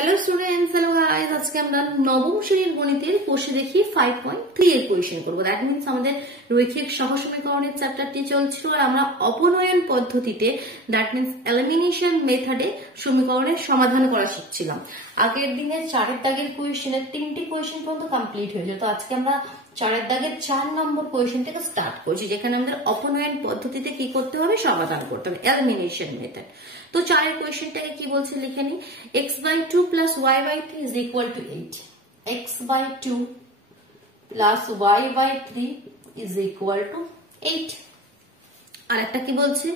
Hello students, hello guys. आज के আমরা নবম শ্রেণীর গণিতের কোষে দেখি 5.3 এর কোয়েশ্চেন করব। দ্যাট মিন্স আমাদের রৈখিক সহসমীকরণের চ্যাপ্টারটি চলছিল আর আমরা অপনয়ন পদ্ধতিতে দ্যাট মিন্স এলিমিনেশন মেথডে সমীকরণের সমাধান করা শিখছিলাম। আগের দিনে 4 দাগের কোয়েশ্চেনের 3টি কোয়েশ্চেন পর্যন্ত কমপ্লিট হয়েছে। তো আজকে আমরা 4 দাগের 4 নম্বর কোয়েশ্চেন থেকে স্টার্ট করছি, যেখানে আমাদের অপনয়ন পদ্ধতিতে কি করতে হবে, সমাধান করতে হবে, এলিমিনেশন মেথড। তো 4 এর কোয়েশ্চেনটাকে কি বলছে লিখে নি। x/2 plus y/3 is equal to 8. x/2 plus y/3 is equal to 8. আর একটা কি বলছে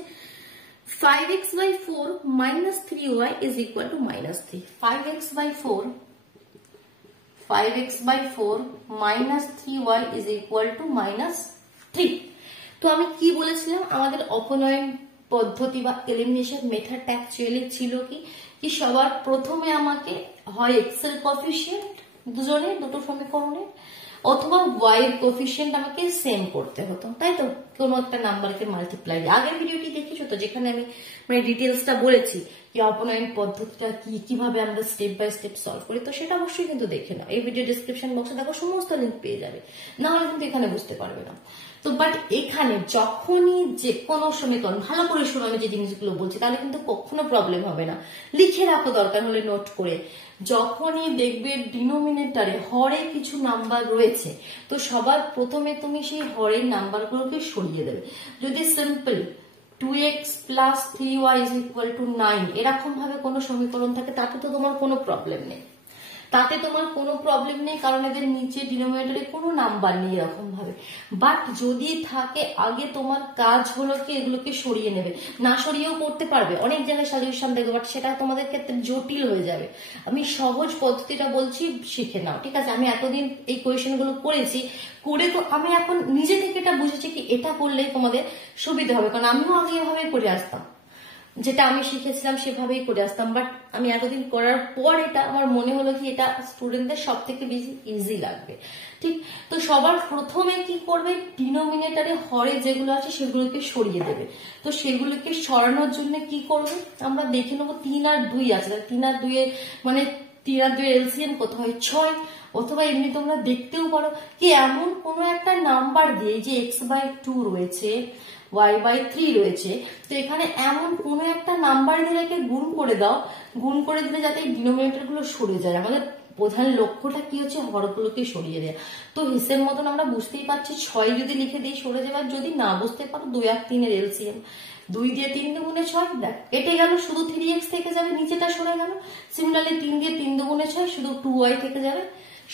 5x/4 minus 3y is equal to -3. 5x/4 minus 3y is equal to -3. তো আমি কি বলেছিলাম, আমাদের অপনয়ন পদ্ধতি বা এলিমিনেশন মেথডটা অ্যাকচুয়ালি ছিল কি সবার প্রথমে আমাকে হয় এক্স এর কোএফিসিয়েন্ট দুটো সমীকরণে অথবা ওয়াই এর কোএফিসিয়েন্ট আমাকে সেম করতে হতো, তাই তো? কোনো একটা নাম্বারকে মাল্টিপ্লাই। আগের ভিডিওটি দেখেছো তো, যেখানে আমি ডিটেলসটা বলেছি কি অপনয়ন পদ্ধতিটা কিভাবে আমরা স্টেপ বাই স্টেপ সলভ করি। তো সেটা অবশ্যই কিন্তু দেখে নাও, এই ভিডিও ডেসক্রিপশন বক্সে দেখো, সমস্ত লিংক পেয়ে যাবে, না হলে কিন্তু এখানে বুঝতে পারবে না। তো বাট এখানে যখনই যে কোনো সমীকরণ, ভালো করে শোনো আমি যে জিনিসগুলো বলছি, তাহলে কিন্তু কখনো প্রবলেম হবে না। লিখে রাখো দরকার হলে নোট করে। যখনই দেখবে ডিনোমিনেটরে হরে কিছু নাম্বার রয়েছে, তো সবার প্রথমে তুমি সেই হরের নাম্বারগুলোকে সরিয়ে দেবে। যদি simple 2x plus 3y is equal to 9 এরকম ভাবে কোনো সমীকরণ থাকে, তাতে তো তোমার কোনো প্রবলেম নেই, কারণ এদের নিচে ডিনোমিনেটরে কোনো নাম্বার নেই এরকম ভাবে। বাট যদি থাকে, আগে তোমার কাজ হলো কি এগুলোকে সরিয়ে নেবে। না সরিয়েও করতে পারবে, অনেক জায়গায় সলিউশন দেখবে, বাট সেটা তোমাদের ক্ষেত্রে জটিল হয়ে যাবে। আমি সহজ পদ্ধতিটা বলছি, শিখে নাও, ঠিক আছে? আমি এতদিন এই কোয়েশ্চেন গুলো করেছি, করে তো আমি এখন নিজে থেকে এটা বুঝেছি কি এটা করলেই তোমাদের সুবিধা হবে, কারণ আমিও আগে এভাবে করে আসতাম, যেটা আমি শিখেছিলাম সেভাবেই করে আসতাম। বাট আমি এতদিন করার পর এটা আমার মনে হলো কি এটা স্টুডেন্টদের সব থেকে বেশি ইজি লাগবে, ঠিক? তো সবার প্রথমে কি করবে, ডিনোমিনেটরে হরে যেগুলো আছে সেগুলোকে সরিয়ে দেবে। তো সেগুলোকে সরানোর জন্য কি করবে, আমরা দেখে নেবো 3 আর 2 আছে, 3 আর 2 মানে 3 আর 2 এলসিএম কত হয় 6। অথবা এমনি তোমরা দেখতেও পারো কি এমন কোনো একটা নাম্বার দিয়ে, যে x/2 রয়েছে, y/3 রয়েছে, তো এখানে এমন কোনো একটা নাম্বার দিয়ে একে গুণ করে দাও, গুণ করে দিলে যাতে ডিনোমিনেটর গুলো সরে যায়। আমাদের প্রধান লক্ষ্যটা কি হচ্ছে, হরগুলোকে সরিয়ে দেওয়া। তো হিসেব মতন আমরা বুঝতেই পারছি 6 যদি লিখে দিই সরে যাবে। যদি না বুঝতে পারো 2 আর 3 এর এলসিএম, 2 দিয়ে 3 দুগুণে 6, দেখ কেটে গেল, শুধু 3x থেকে যাবে, নিচেটা সরে গেল। সিমিলারলি 3 দিয়ে 3 দুগুণে 6, শুধু 2y থেকে যাবে,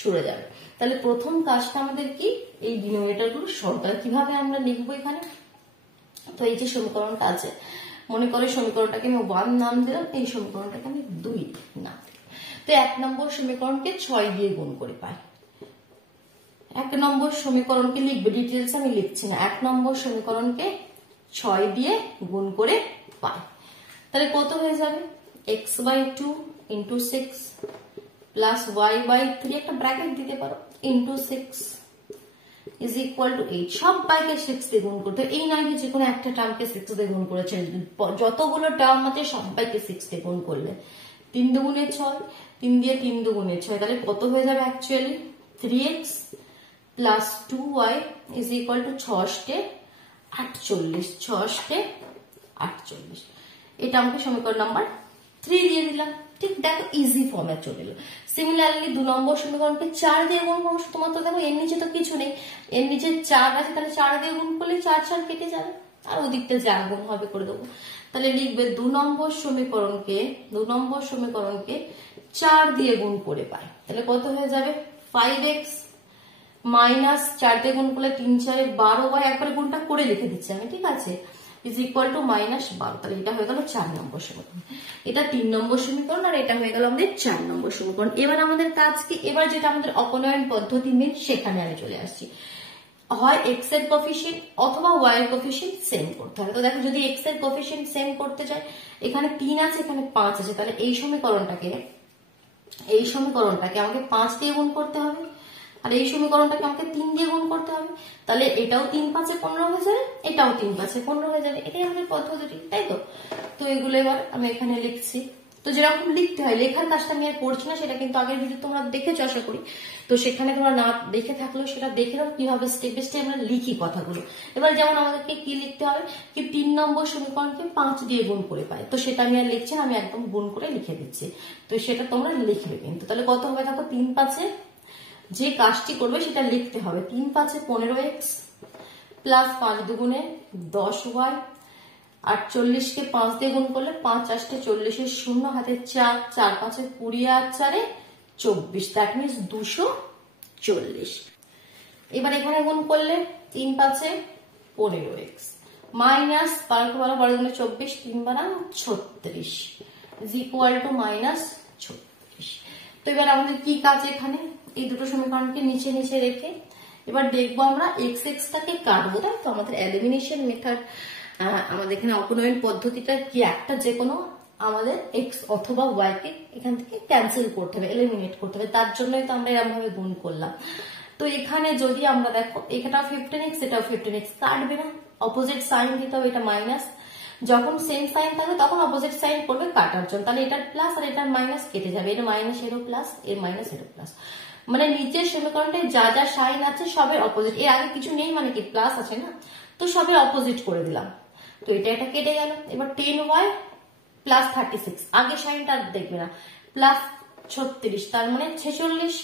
সরে যাবে। তাহলে প্রথম কাজটা আমাদের কি, এই ডিনোমিনেটর গুলো সরতে হবে। কিভাবে আমরা লিখবো এখানে, তো এই যে সমীকরণটা আছে, মনে করে সমীকরণটাকে আমি 1 নাম দিলাম, এই সমীকরণটাকে আমি 2 নাম দিলাম। তো 1 নম্বর সমীকরণকে 6 দিয়ে গুণ করে পাই। 1 নম্বর সমীকরণকে লিখবে, ডিটেলস আমি লিখছি না। 1 নম্বর সমীকরণকে 6 দিয়ে গুণ করে পাই। তাহলে কত হয়ে যাবে, x/2 into 6 plus y/3, একটা ব্র্যাকেট দিতে পারো, into 6 is equal to 8। সবাইকে 6 দিয়ে গুণ করতে, এই নয় যে কোনো একটা টার্মকে 6 দিয়ে গুণ করেছে, যতগুলো টার্ম আছে সবাইকে 6 দিয়ে গুণ করলে 3 দুগুণে 6, 3 দিয়ে 3 দুগুণে 6, তাহলে কত হয়ে যাবে actually 3x plus 2y is equal to 6 48। এটা আমাকে সমীকরণ নাম্বার 3 দিয়ে দিলাম, ঠিক? দেখো ইজি ফর্মে চলে এলো। সিমিলারলি 2 নম্বর সমীকরণকে 4 দিয়ে গুণ করবো। শুধুমাত্র দেখো এর নিচে তো কিছু নেই, এর নিচে 4 আছে, তাহলে 4 দিয়ে গুণ করলে 4 4 কেটে যাবে, আর ওদিকটা যা গুণ হবে করে দেবো। তাহলে লিখবে 2 নম্বর সমীকরণকে 4 দিয়ে গুণ করে পাই। তাহলে কত হয়ে যাবে, 5x মাইনাস 4 দিয়ে গুণ করলে 3 4 12y, একবারে গুণটা করে লিখে দিচ্ছি আমি, ঠিক আছে, is equal to -12। তাহলে এটা হয়ে গেল 4 নম্বর সমীকরণ। এটা 3 নম্বর সমীকরণ, আর এটা হয়ে গেল আমাদের 4 নম্বর সমীকরণ। এবার আমাদের কাজ কি, এবার যেটা আমাদের অপনয়ন পদ্ধতি মেন, সেখানে আমি চলে আসছি। হয় x এর কোএফিসিয়েন্ট অথবা y এর কোএফিসিয়েন্ট সেম করতে হবে। তো দেখো যদি x এর কোএফিসিয়েন্ট সেম করতে চাই, এখানে 3 আছে, এখানে 5 আছে, তাহলে এই সমীকরণটাকে আমাকে 5 দিয়ে গুণ করতে হবে, আর এই সমীকরণটাকে আমাকে 3 দিয়ে গুণ করতে হবে। তাহলে এটাও 3 5 15 হয়ে যাবে, এটাও 3 5 15 হয়ে যাবে। এটাই আমাদের পদ্ধতি, তাই তো? তো এগুলো এবার আমি এখানে লিখছি। তো যেরকম লিখতে হয়, লেখার কাজটা আমি আর করছি না, সেটা কিন্তু আগের ভিডিও তোমরা দেখেছো আশা করি। তো সেখানে তোমরা না দেখে থাকলেও সেটা দেখে নাও কিভাবে স্টেপ বাই স্টেপ আমরা লিখি কথাগুলো। এবার যেমন আমাদেরকে কি লিখতে হবে, কি 3 নম্বর সমীকরণকে 5 দিয়ে গুণ করে পাই, তো সেটা আমি আর লিখছি না, আমি একদম গুণ করে লিখে দিচ্ছি। তো সেটা তোমরা লিখবে কিন্তু। তাহলে কত হবে দেখো, 3 5 যে কাজটি করবে সেটা লিখতে হবে। 3 5 15x প্লাস 5 দুগুণে 10y, 48কে 5 দিয়ে গুণ করলে 5 8 40 শূন্য হাতে 4, 4 5 20 আর 4 24, দ্যাট মিনস 240। এবার এখানে গুণ করলে 3 5 15x মাইনাস 12 12 গুণে 24, 3 12 36 ইজ ইকুয়াল টু মাইনাস 36। তো এবার আমাদের কি কাজ, এখানে এই দুটো সমীকরণকে নিচে নিচে রেখে এবার দেখবো আমরা এক্স এক্স টাকে কাটবো, তাই তো আমাদের এলিমিনেশন মেথড, আমাদের এখানে অপনয়ন পদ্ধতিটা কি, একটা যে কোনো আমাদের এক্স অথবা ওয়াই কে এখান থেকে ক্যান্সেল করতে হবে, এলিমিনেট করতে হবে, তার জন্যই তো আমরা এরকম ভাবে গুণ করলাম। তো এখানে যদি আমরা দেখো এটা 15x এটাও 15x, কাটবে না, অপোজিট সাইন দিতে হবে, এটা মাইনাস, যখন সেম সাইন থাকবে তখন অপোজিট সাইন করবে কাটার জন্য, তাহলে এটার প্লাস আর এটার মাইনাস কেটে যাবে, এর মাইনাস এরও প্লাস, এর মাইনাস এরও প্লাস, মানে নিচের সমীকরণটায় যা যা সাইন আছে সবের অপোজিট, এর আগে কিছু নেই মানে কি প্লাস আছে না, তো সবের অপোজিট করে দিলাম, তো এটা কেটে গেল। এবার 10y প্লাস 36, আগে সাইনটা দেখবে না, প্লাস 36 তার মানে 46,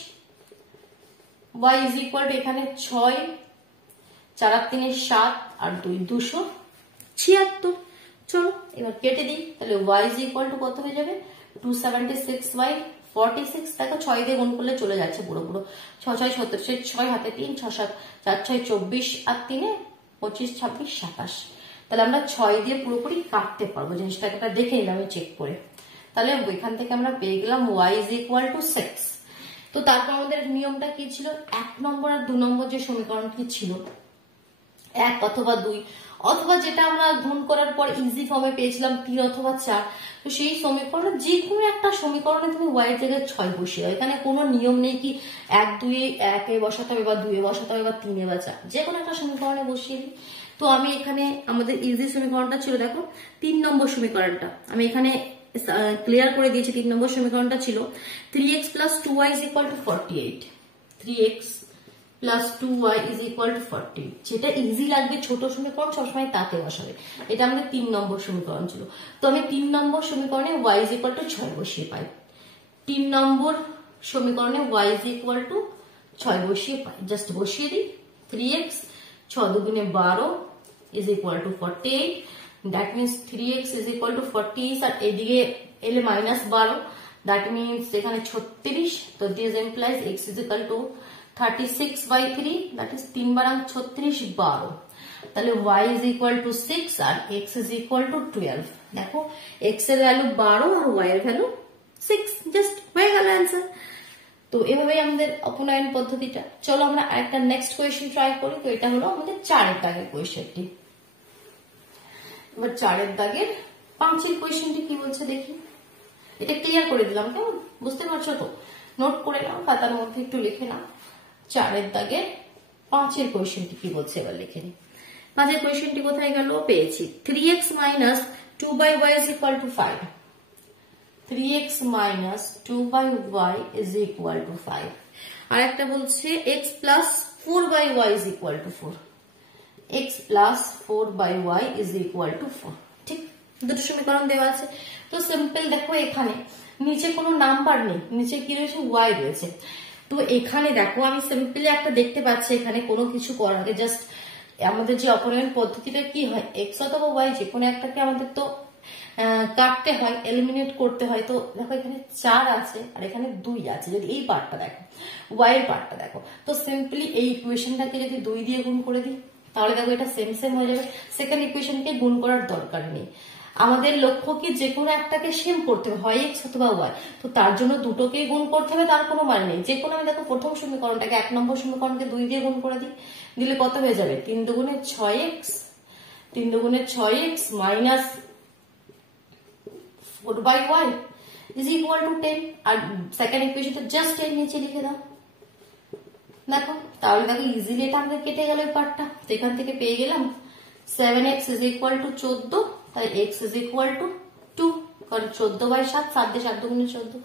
y ইজ ইকুয়াল টু এখানে 6 4 আর 3 7 আর 2 276। চলো এবার কেটে দিই, তাহলে y ইজ ইকুয়াল টু কত হয়ে যাবে, 276y 46, দেখো 6 দিয়ে গুণ করলে চলে যাচ্ছে পুরো পুরো, 6 6 37, 6 হাতে 3, 6 7 4 6 24 আর 3 25 26 27, তাহলে আমরা 6 দিয়ে পুরোপুরি কাটতে পারবো, জিনিসটাকে একটা দেখে নিলাম চেক করে। তাহলে এখান থেকে আমরা পেয়ে গেলাম y ইজ ইকুয়াল টু 6। তো তারপর আমাদের নিয়মটা কি ছিল, 1 নম্বর আর 2 নম্বর যে সমীকরণটি ছিল, 1 অথবা 2 অথবা যেটা আমরা গুণ করার পর ইজি ফর্মে পেয়েছিলাম 3 অথবা 4, তো সেই সমীকরণে যে কোনো একটা সমীকরণে তুমি y এর জায়গায় 6 বসিয়ে দাও, এখানে কোনো নিয়ম নেই কি 1 2 1 এ বসাতে হবে বা 2 এ বসাতে হবে বা 3 এ বা 4, যে কোনো একটা সমীকরণে বসিয়ে দিই। তো আমি এখানে আমাদের ইজি সমীকরণটা ছিল, দেখো 3 নম্বর সমীকরণটা আমি এখানে ক্লিয়ার করে দিয়েছি। 3 নম্বর সমীকরণটা ছিল 3x plus 2y is equal to 48, 3x plus 2y is equal to 48, যেটা ইজি লাগবে ছোট সমীকরণ সবসময় তাতে বসাবে, এটা আমাদের 3 নম্বর সমীকরণ ছিল। তো আমি 3 নম্বর সমীকরণে y is equal to 6 বসিয়ে পাই, 3 নম্বর সমীকরণে y is equal to 6 বসিয়ে পাই, জাস্ট বসিয়ে দিই, 3x 6 দুগুণে 12 is equal to 48, that means 3x is equal to 40, আর এদিকে এলে মাইনাস 12, that means এখানে 36, তো this implies x is equal to 36/3, that is 3 বারাং 36 12, তাহলে y is equal to 6 R x is equal to 12। দেখো x এর value 12 আর y এর value 6, just হয়ে গেল অ্যান্সার। তো এভাবেই আমাদের অপনয়ন পদ্ধতিটা। চলো আমরা একটা নেক্সট কোয়েশ্চেন ট্রাই করি। তো এটা হলো আমাদের 4 দাগের কোয়েশ্চেনটি। এবার 4 দাগের 5 কোয়েশ্চেনটি কি বলছে দেখি, এটা ক্লিয়ার করে দিলাম, কেমন বুঝতে পারছো তো, নোট করে নাও, খাতার মধ্যে একটু লিখে নাও। 4 দাগের 5 কোয়েশ্চেনটি কি বলছে এবার লিখে নি। 5 কোয়েশ্চেনটি কোথায় গেল, পেয়েছি 3x minus 2/y is equal to 5, 3x minus 2/y is equal to 5, আর একটা বলছে x plus 4/y is equal to 4, x plus 4/y is equal to 4। ঠিক, দুটো সমীকরণ দেওয়া আছে। তো সিম্পল দেখো এখানে নিচে কোনো নাম্বার নেই, নিচে কি রয়েছে y রয়েছে। তো এখানে দেখো আমি সিম্পলি একটা দেখতে পাচ্ছি, এখানে কোনো কিছু করার আগে জাস্ট আমাদের যে অপনয়ন পদ্ধতিটা কি হয়, x অথবা y যে কোনো একটাকে আমাদের তো কাটতে হয়, এলিমিনেট করতে হয়। তো দেখো এখানে 4 আছে আর এখানে 2 আছে, যদি এই পার্টটা দেখো, y এর পার্টটা দেখো, তো সিম্পলি এই ইকুয়েশনটাকে যদি 2 দিয়ে গুণ করে দিই তাহলে দেখো এটা সেম সেম হয়ে যাবে, সেকেন্ড ইকুয়েশনকে গুণ করার দরকার নেই। আমাদের লক্ষ্য কি যে কোনো একটাকে সেম করতে হবে, হয় এক্স অথবা ওয়াই, তো তার জন্য দুটোকেই গুণ করতে হবে, তার কোনো মানে নেই। যে কোনো আমি দেখো প্রথম সমীকরণটাকে 1 নম্বর সমীকরণকে 2 দিয়ে গুণ করে দিই, দিলে কত হয়ে যাবে, 3 দুগুণে 6x, 3 দুগুণে 6x minus 4/y is equal to 10, আর সেকেন্ড ইকুয়েশনটা জাস্ট এর নিচে লিখে দাও। দেখো তাহলে দেখো ইজিলি এটা আমাদের কেটে গেল এই পার্টটা। তো এখান থেকে পেয়ে গেলাম 7x is equal to 14, তাই x is equal to 2। কারণ 14/7, 7 দিয়ে 7 দুগুণে 14।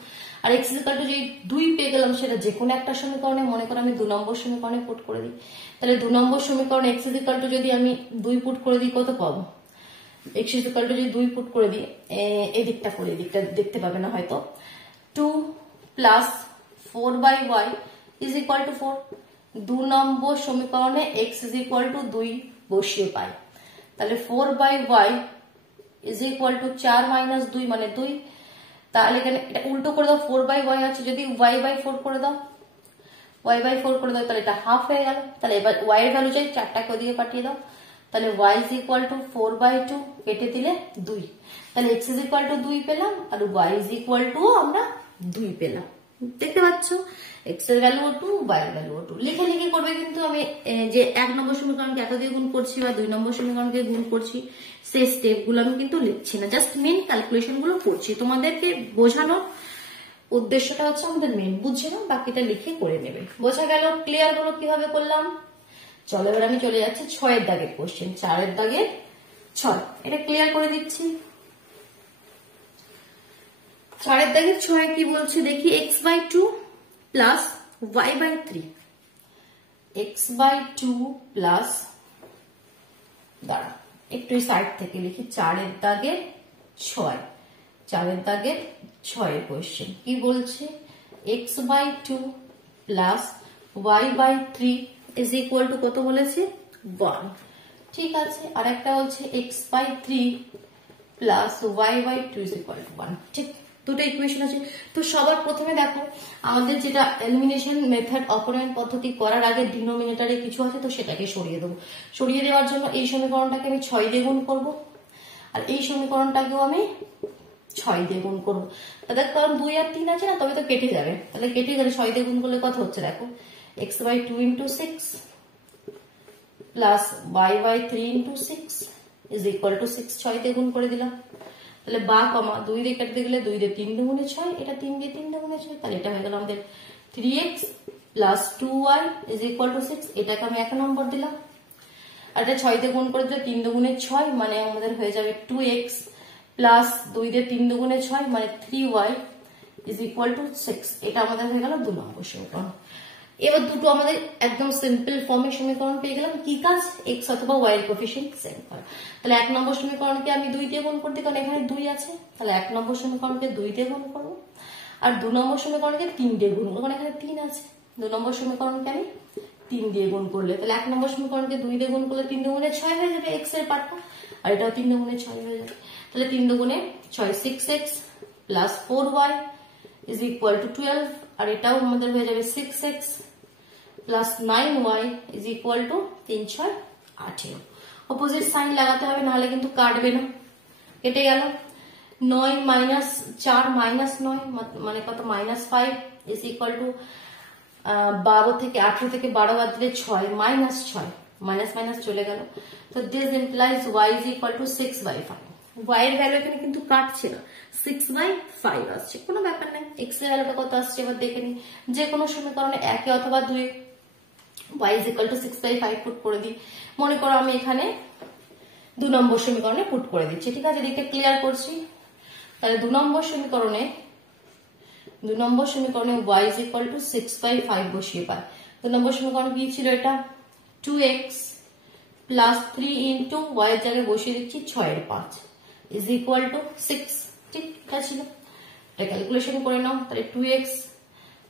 আর x ইকুয়াল টু যে 2 পেয়ে গেলাম সেটা যে কোনো একটা সমীকরণে, মনে করো আমি 2 নম্বর সমীকরণে পুট করে দিই, তাহলে 2 নম্বর সমীকরণে x ইকুয়াল টু যদি আমি 2 পুট করে দিই কত পাবো? x ইকুয়াল টু যদি 2 পুট করে দিই, এই দিকটা করে, এই দিকটা দেখতে পাবে না হয়তো, 2 plus 4/y is equal to 4। 2 নম্বর সমীকরণে x ইজ ইকুয়াল টু 2 বসিয়ে পাই, তাহলে 4/y is equal to 4 minus 2 মানে 2। তাহলে এখানে এটা উল্টো করে দাও, 4/y আছে, যদি y/4 করে দাও, y/4 করে দাও, তাহলে এটা হাফ হয়ে গেল। তাহলে এবার y এর ভ্যালু চাই, 4টাকে ওদিকে পাঠিয়ে দাও, তাহলে y ইজ ইকুয়াল টু 4/2 কেটে দিলে 2। তাহলে x ইজ ইকুয়াল টু 2 পেলাম আর y ইজ ইকুয়াল টু আমরা 2 পেলাম। দেখতে পাচ্ছ x এর ভ্যালু 2, y এর ভ্যালু 2। লিখে লিখে করবে, কিন্তু আমি যে 1 নম্বর সমীকরণকে এত দিয়ে গুণ করছি বা 2 নম্বর সমীকরণকে গুণ করছি সেই স্টেপ গুলো আমি কিন্তু লিখছি না, জাস্ট মেন ক্যালকুলেশন গুলো করছি। তোমাদেরকে বোঝানোর উদ্দেশ্যটা হচ্ছে আমাদের মেন, বুঝছে না, বাকিটা লিখে করে নেবে। বোঝা গেল? ক্লিয়ার হলো কিভাবে করলাম? চলো এবার আমি চলে যাচ্ছি 6 এর দাগের কোশ্চেন, 4 এর দাগের 6। এটা ক্লিয়ার করে দিচ্ছি। 4 এর দাগের 6 কি বলছে দেখি, x/2 plus y/3। x/2 plus, দাঁড়া একটু সাইড থেকে লিখি, 4 এর দাগের 6, 4 এর দাগের 6 এর কোশ্চেন কি বলছে, x/2 plus y/3 is equal to কত বলেছে, 1। ঠিক আছে, আর একটা হচ্ছে x/3 plus y/2 is equal to 1। ঠিক, দুটো ইকুয়েশন আছে। তো সবার প্রথমে দেখো আমাদের যেটা এলিমিনেশন মেথড অপনয়ন পদ্ধতি করার আগে ডিনোমিনেটরে কিছু আছে, তো সেটাকে সরিয়ে দেবো। সরিয়ে দেওয়ার জন্য এই সমীকরণটাকে আমি 6 দিয়ে গুণ করবো, আর এই সমীকরণটাকেও আমি 6 দিয়ে গুণ করবো। তাদের কারণ 2 আর 3 আছে না, তবে তো কেটে যাবে, তাহলে কেটে গেলে 6 দিয়ে গুণ করলে কত হচ্ছে দেখো, x/2 into 6 plus y/3 into 6 is equal to 6। 6 দিয়ে গুণ করে দিলাম, তাহলে বা কমা 2 দিয়ে কাটতে গেলে 2 দিয়ে 3 দুগুণে 6, এটা 3 দিয়ে 3 দুগুণে 6, তাহলে এটা হয়ে গেল আমাদের 3x plus 2y is equal to 6। এটাকে আমি 1 নম্বর দিলাম, আর এটা 6 দিয়ে গুণ করে দিলে 3 দুগুণে 6 মানে আমাদের হয়ে যাবে 2x প্লাস 2 দিয়ে 3 দুগুণে 6 মানে 3y ইজ ইকুয়াল টু 6। এটা আমাদের হয়ে গেল 2 নম্বর সমীকরণ। এবার দুটো আমাদের একদম সিম্পল ফর্মে সমীকরণ পেয়ে গেলাম। কি কাজ, x অথবা y এর কোএফিসিয়েন্ট সেম করা। তাহলে 1 নম্বর সমীকরণকে আমি 2 দিয়ে গুণ করতে, কারণ এখানে 2 আছে, তাহলে 1 নম্বর সমীকরণকে 2 দিয়ে গুণ করবো, আর 2 নম্বর সমীকরণকে 3 দিয়ে গুণ করবো, কারণ এখানে 3 আছে। 2 নম্বর সমীকরণকে আমি 3 দিয়ে গুণ করলে, তাহলে 1 নম্বর সমীকরণকে 2 দিয়ে গুণ করলে 3 দুগুণে 6 হয়ে যাবে x এর পার্টটা, আর এটাও 3 দুগুণে 6 হয়ে যাবে। তাহলে 3 দুগুণে 6 6x plus 4y is equal to 12, আর এটাও আমাদের হয়ে যাবে 6x plus 9y is equal to 3 6 18। Opposite sign লাগাতে হবে, নাহলে কিন্তু কাটবে না, কেটে গেল। 9 মাইনাস 4 মাইনাস 9 মানে কত, -5 ইজ ইকুয়াল টু 12 থেকে 18 থেকে 12 বাদ দিলে 6 মাইনাস 6, মাইনাস মাইনাস চলে গেল। তো this implies y is equal to 6/5। y এর ভ্যালু এখানে কিন্তু কাটছে না, 6/5 আসছে, কোনো ব্যাপার নাই। x এর ভ্যালুটা কত আসছে এবার দেখে নি। যে কোনো সমীকরণে 1 অথবা 2 y is equal to 6/5 put করে দিই। মনে করো আমি এখানে 2 নম্বর সমীকরণে পুট করে দিচ্ছি, ঠিক আছে, এদিকে ক্লিয়ার করছি। তাহলে 2 নম্বর সমীকরণে y is equal to 6/5 বসিয়ে পাই। 2 নম্বর সমীকরণ কি ছিল, এটা 2x প্লাস 3 ইন্টু y এর জায়গায় বসিয়ে দিচ্ছি 6 এর 5 is equal to 6। ঠিক, এটা ছিল, এটা ক্যালকুলেশন করে নাও। তাহলে 2x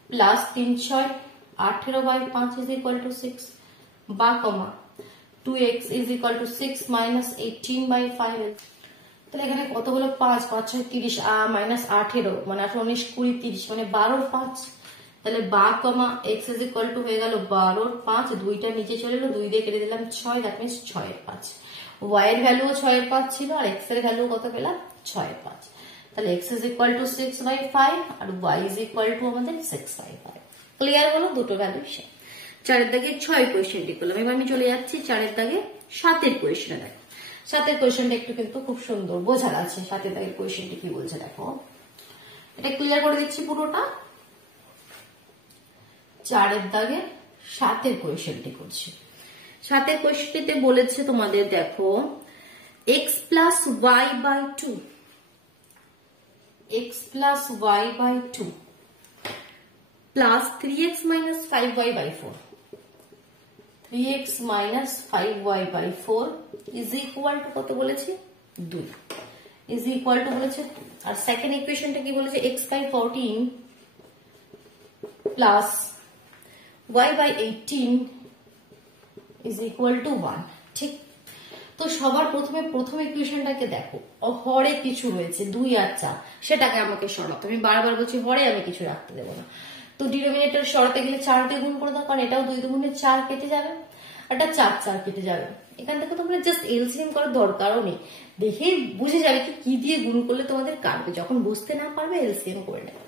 plus 3 6 18/5 is equal to 6, বা কমা 2x is equal to 6 minus 18/5। তাহলে এখানে কত হলো, 5 5 6 30 মাইনাস 18 মানে 18 19 20 30 মানে 12 5। তাহলে বা কমা x is equal to হয়ে গেল 12 5, 2টা নিচে চলে এলো, 2 দিয়ে কেটে দিলাম 6, দ্যাট মিন্স 6 এর 5। y এর ভ্যালু 6 এর 5 ছিল, আর x এর ভ্যালু কত পেলাম, 6 এর 5। তাহলে x is equal to 6/5 R y is equal to আমাদের 6/5। ক্লিয়ার হলো, দুটো ভ্যালু সেম। 4 এর দাগে 6 কোয়েশ্চেনটি করলাম। এবার আমি চলে যাচ্ছি 4 এর দাগে 7 এর কোয়েশ্চেনে। দেখো 7 এর কোয়েশ্চেনটা একটু কিন্তু খুব সুন্দর বোঝার আছে। 7 এর দাগের কোয়েশ্চেনটি কি বলছে দেখো, এটা ক্লিয়ার করে দিচ্ছি পুরোটা। 4 এর দাগে 7 এর কোয়েশ্চেনটি করছি। 7 এর কোয়েশ্চেনটিতে বলেছে তোমাদের দেখো x plus y/2 x plus y by 2 plus 3x minus 5y by 4, 3x minus 5y by 4 is equal to কত বলেছি 2 is equal to বলেছে। আর সেকেন্ড ইকুয়েশনটা কি বলেছে, x by 14 plus y by 18 is equal to 1। ঠিক, তো সবার প্রথমে প্রথম ইকুয়েশনটাকে দেখো, হরে কিছু রয়েছে 2 আর 4, সেটাকে আমাকে সরাতে, আমি বারবার বলছি হরে আমি কিছু রাখতে দেবো না। তো ডিনোমিনেটর সরাতে গেলে 4 দিয়ে গুণ করে দাও, কারণ এটাও 2 দুগুণে 4 কেটে যাবে, এটা 4 4 কেটে যাবে। এখান থেকে তোমরা জাস্ট এলসিএম করার দরকারও নেই, দেখেই বুঝে যাবে কি দিয়ে গুণ করলে তোমাদের কাটবে। যখন বুঝতে না পারবে এলসিএম করে নেবে।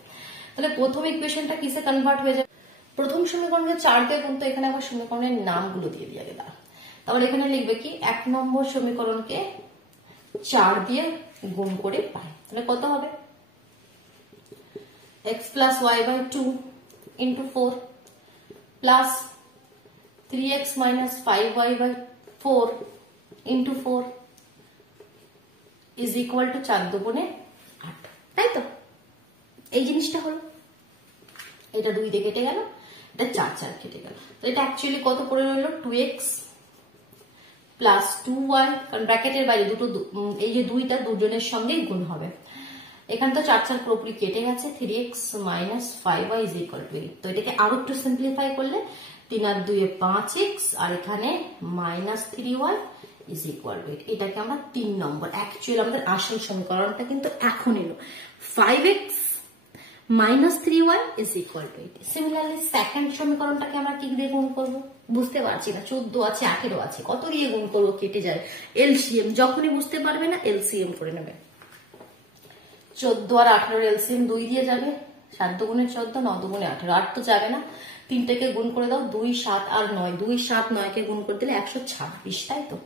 তাহলে প্রথম ইকুয়েশনটা কিসে কনভার্ট হয়ে যাবে, প্রথম সমীকরণকে 4 দিয়ে গুণ, তো এখানে আবার সমীকরণের নামগুলো দিয়ে দিয়ে দাও। তাহলে এখানে লিখবে কি 1 নম্বর সমীকরণকে 4 দিয়ে গুণ করে পাই, তাহলে কত হবে x plus y by 2 into 4 plus 3x minus 5y by 4 into 4 is equal to 4 দুগুণে 8, তাই তো? এই জিনিসটা হলো, এটা 2 দিয়ে কেটে গেল, এটা 4 4 কেটে গেল, তো এটা অ্যাকচুয়ালি কত পড়ে রইল 2x প্লাস 2y, কারণ ব্র্যাকেটের বাইরে দুটো, এই যে 2টা দুজনের সঙ্গেই গুণ হবে। এখানে তো 4 4 পুরোপুরি কেটে গেছে, 3x minus 5y is equal to 8। তো এটাকে আরো একটু সিম্পলিফাই করলে 3 আর 2 এ 5x, আর এখানে minus 3y is equal to 8। এটাকে আমরা 3 নম্বর, অ্যাকচুয়ালি আমাদের আসল সমীকরণটা কিন্তু এখন এলো 5x minus 3y is equal to 8। Similarly second সমীকরণটাকে আমরা কি দিয়ে গুণ করবো, বুঝতে পারছি না, 14 আছে 18 আছে, কত দিয়ে গুণ করবো, কেটে যায়। এলসিএম যখনই বুঝতে পারবে না এলসিএম করে নেবে। 14 আর 18 এলসিএম 2 দিয়ে যাবে, 7 দুগুণে 14, 9 দুগুণে 18, 8 তো যাবে না, 3টেকে গুণ করে দাও, 2 7 আর 9, 2 7 9 কে গুণ করে দিলে 126, তাই তো?